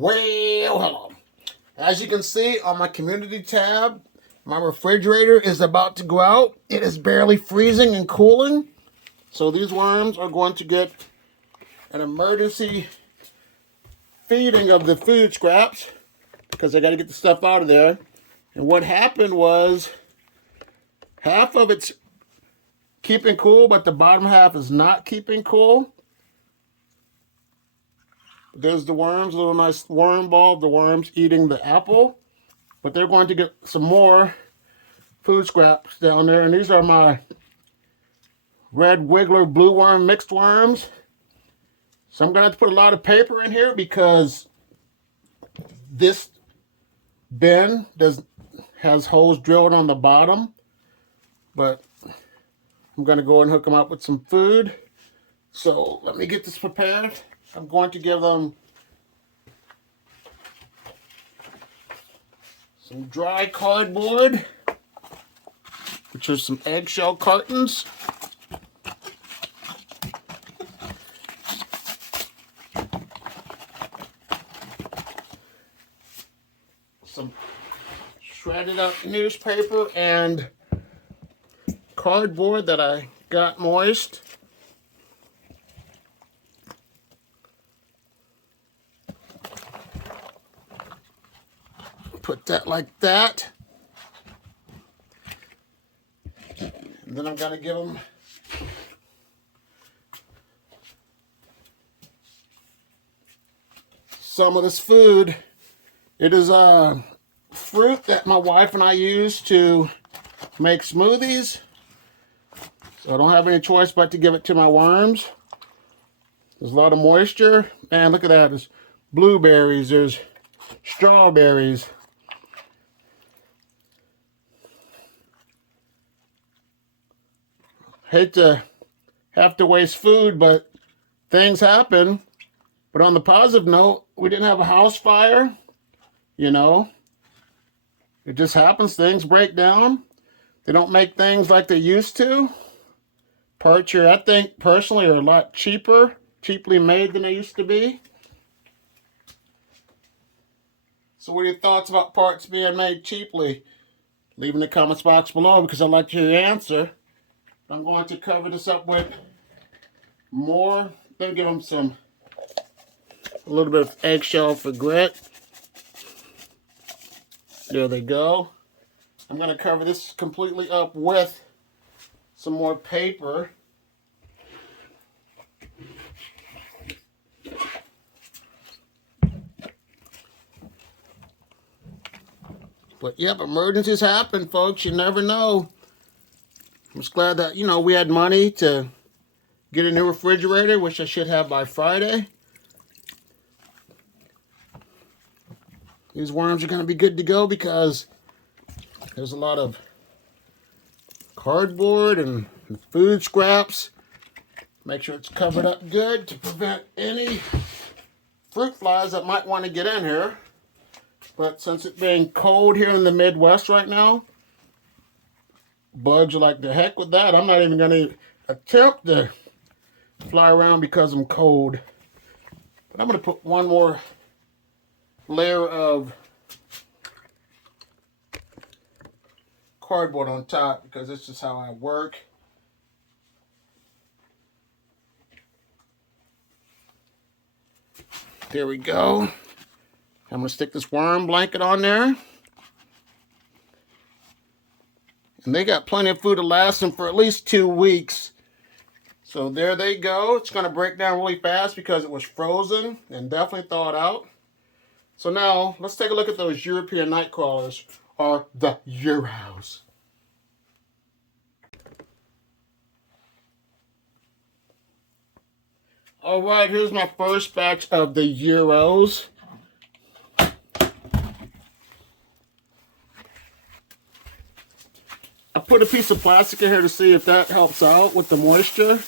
Well, hello. As you can see on my community tab, my refrigerator is about to go out. It is barely freezing and cooling. So these worms are going to get an emergency feeding of the food scraps because I got to get the stuff out of there. And what happened was half of it's keeping cool, but the bottom half is not keeping cool. There's the worms, a little nice worm ball of the worms eating the apple. But they're going to get some more food scraps down there. And these are my red wiggler blue worm mixed worms. So I'm going to have to put a lot of paper in here because this bin has holes drilled on the bottom. But I'm going to go and hook them up with some food. So let me get this prepared. I'm going to give them some dry cardboard, which are some eggshell cartons. Some shredded up newspaper and cardboard that I got moist. Put that like that. And then I'm going to give them some of this food. It is fruit that my wife and I use to make smoothies. So I don't have any choice but to give it to my worms. There's a lot of moisture. Man, look at that. There's blueberries. There's strawberries. Hate to have to waste food, but things happen. But on the positive note, we didn't have a house fire. You know, it just happens. Things break down. They don't make things like they used to. Parts here, I think, personally, are a lot cheaply made than they used to be. So what are your thoughts about parts being made cheaply? Leave in the comments box below because I'd like to hear your answer. I'm going to cover this up with more. Then give them a little bit of eggshell for grit. There they go. I'm going to cover this completely up with some more paper. But yep, emergencies happen, folks. You never know. I'm just glad that, we had money to get a new refrigerator, which I should have by Friday. These worms are going to be good to go because there's a lot of cardboard and food scraps. Make sure it's covered up good to prevent any fruit flies that might want to get in here. But since it's being cold here in the Midwest right now, bugs are like, the heck with that. I'm not even going to attempt to fly around because I'm cold. But I'm going to put one more layer of cardboard on top because this is how I work. There we go. I'm going to stick this worm blanket on there. And they got plenty of food to last them for at least 2 weeks. So there they go. It's going to break down really fast because it was frozen and definitely thawed out. So now let's take a look at those European Nightcrawlers, or the Euros. All right, here's my first batch of the Euros. I put a piece of plastic in here to see if that helps out with the moisture.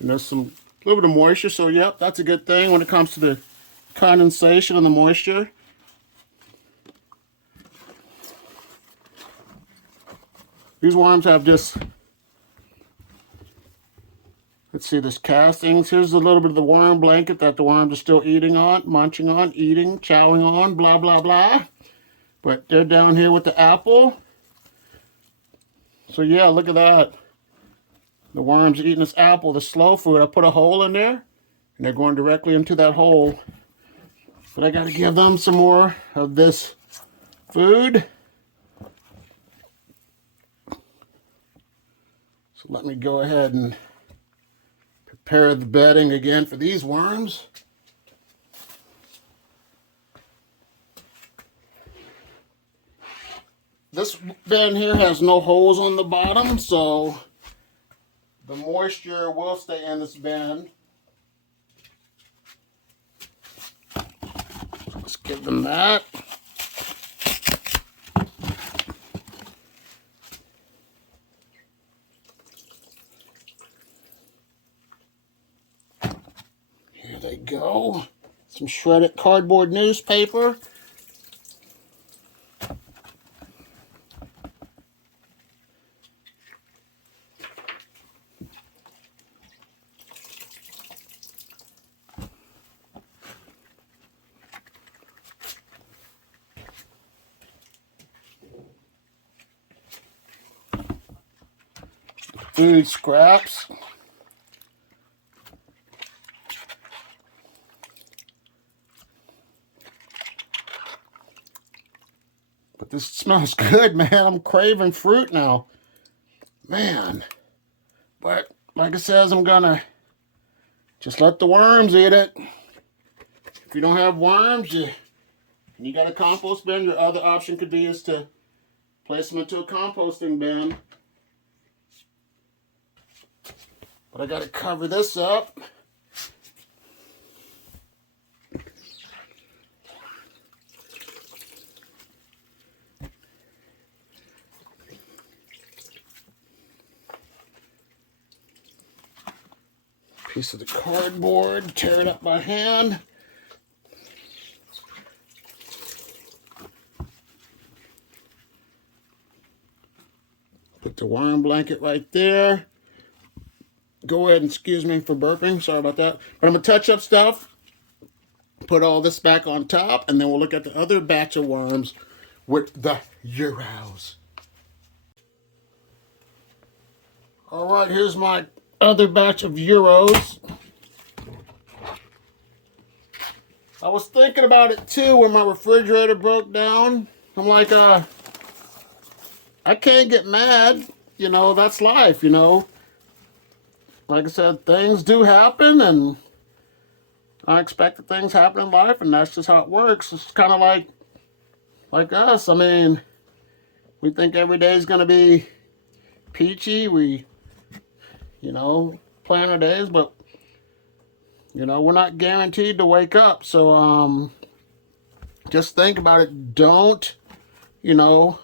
And there's a little bit of moisture, so yep, that's a good thing when it comes to the condensation and the moisture. These worms have just Let's see, this castings. Here's a little bit of the worm blanket that the worms are still eating on, munching on, eating, chowing on, blah, blah, blah. But they're down here with the apple. So yeah, look at that. The worms eating this apple, the slow food. I put a hole in there, and they're going directly into that hole. But I got to give them some more of this food. So let me go ahead and prepare the bedding again for these worms. This bin here has no holes on the bottom, so the moisture will stay in this bin. Let's give them that. Here they go. Some shredded cardboard newspaper. Food scraps. But this smells good, man. I'm craving fruit now. Man. But like it says, I'm gonna just let the worms eat it. If you don't have worms, you got a compost bin, your other option could be is to place them into a composting bin. But I gotta cover this up. Piece of the cardboard, tear it up by hand. Put the worm blanket right there. Go ahead and excuse me for burping. Sorry about that. But I'm going to touch up stuff. Put all this back on top. And then we'll look at the other batch of worms with the Euros. Alright, here's my other batch of Euros. I was thinking about it too when my refrigerator broke down. I'm like, I can't get mad. You know, that's life, you know. Like I said, things do happen, and I expect that things happen in life, and that's just how it works. It's kind of like us. I mean, we think every day is going to be peachy. We, you know, plan our days, but, you know, we're not guaranteed to wake up. So, just think about it. Don't, you know,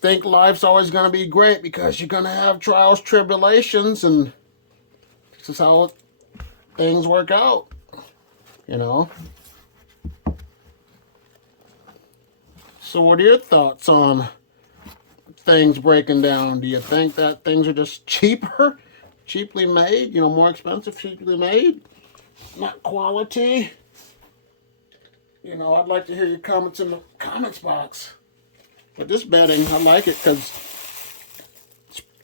think life's always going to be great, because you're going to have trials, tribulations, and this is how things work out, you know. So what are your thoughts on things breaking down? Do you think that things are just cheaply made, you know, more expensive, cheaply made, not quality? You know, I'd like to hear your comments in the comments box. But this bedding, I like it because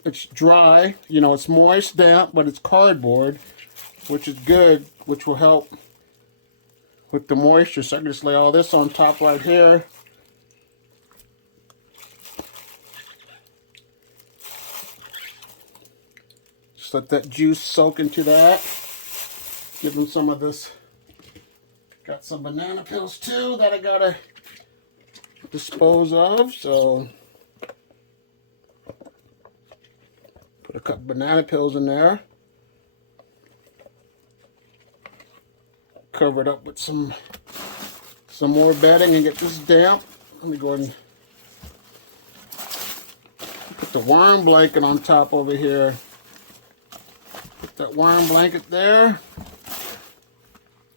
it's dry. You know, it's moist, damp, but it's cardboard, which is good, which will help with the moisture. So I can just lay all this on top right here. Just let that juice soak into that. Give them some of this. Got some banana peels too that I gotta dispose of, so put a couple banana peels in there. Cover it up with some more bedding and get this damp. Let me go ahead and put the worm blanket on top over here. Put that worm blanket there.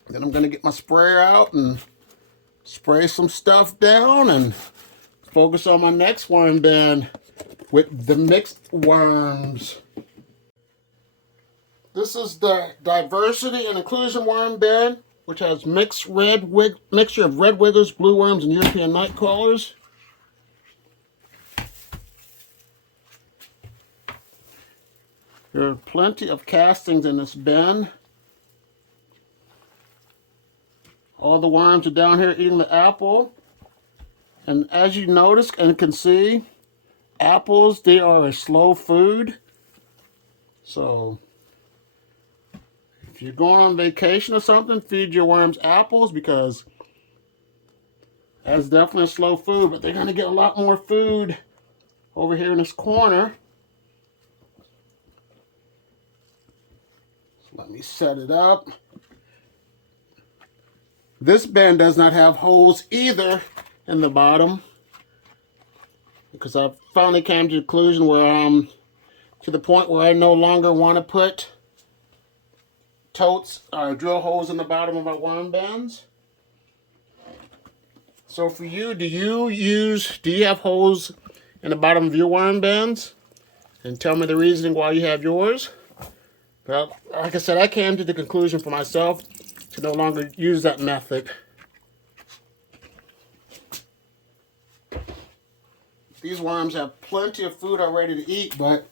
Then I'm gonna get my sprayer out and spray some stuff down and focus on my next worm bin. with the mixed worms. This is the diversity and inclusion worm bin, which has mixture of red wigglers, blue worms, and European nightcrawlers. There are plenty of castings in this bin. All the worms are down here eating the apple. And as you notice and can see, apples, they are a slow food. So if you're going on vacation or something, feed your worms apples, because that's definitely a slow food, but they're going to get a lot more food over here in this corner. So let me set it up. This bin does not have holes either in the bottom, because I finally came to the conclusion where I'm to the point where I no longer want to put totes or drill holes in the bottom of my worm bins. So for you, do you have holes in the bottom of your worm bins? And tell me the reasoning why you have yours. Well, like I said, I came to the conclusion for myself to no longer use that method. These worms have plenty of food already to eat, but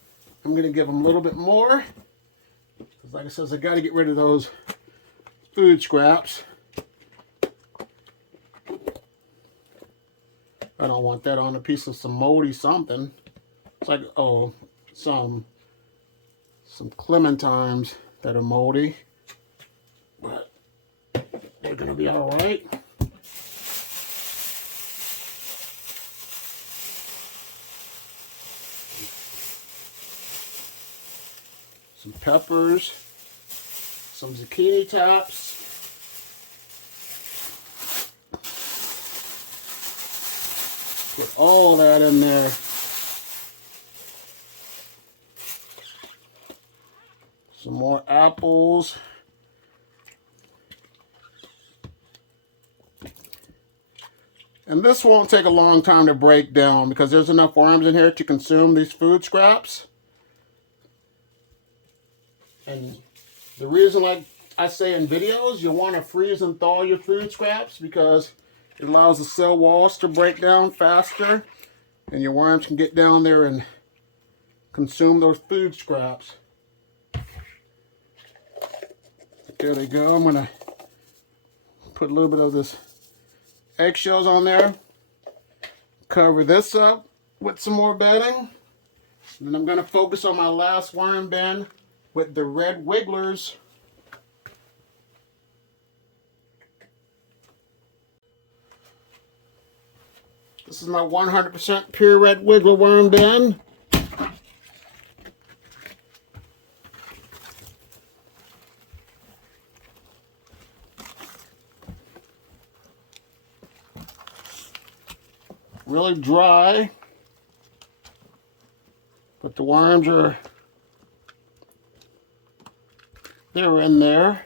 I'm going to give them a little bit more. Because like I said, I got to get rid of those food scraps. I don't want that on a piece of some moldy something. It's like, oh, some clementines that are moldy. But they're going to be all right. Some peppers, some zucchini tops, get all that in there. Some more apples. And this won't take a long time to break down, because there's enough worms in here to consume these food scraps. And the reason, like I say in videos, you'll want to freeze and thaw your food scraps, because it allows the cell walls to break down faster, and your worms can get down there and consume those food scraps. There they go. I'm going to put a little bit of this eggshells on there. Cover this up with some more bedding. And then I'm going to focus on my last worm bin with the red wigglers. This is my 100% pure red wiggler worm bin. Really dry, but the worms they're in there,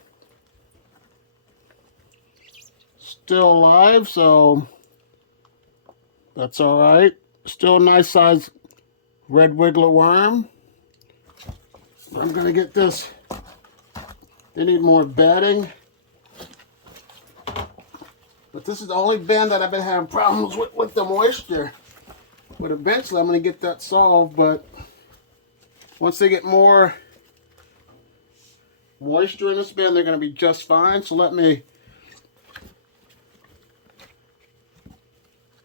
still alive, so that's all right. Still a nice size red wiggler worm. I'm gonna get this. They need more bedding, but this is the only bin that I've been having problems with the moisture. But eventually I'm gonna get that solved. But once they get more moisture in this bin, they're going to be just fine. So I'm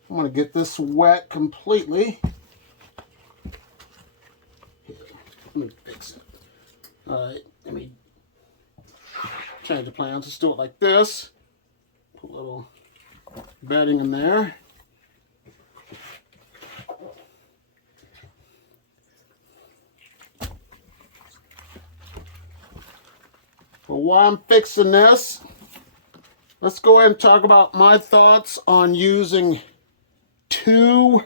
going to get this wet completely. Here, let me fix it. Alright, let me change the plans. Let's do it like this. Put a little bedding in there. But while I'm fixing this, let's go ahead and talk about my thoughts on using on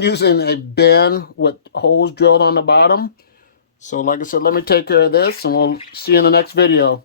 using a bin with holes drilled on the bottom. So like I said, let me take care of this, and we'll see you in the next video.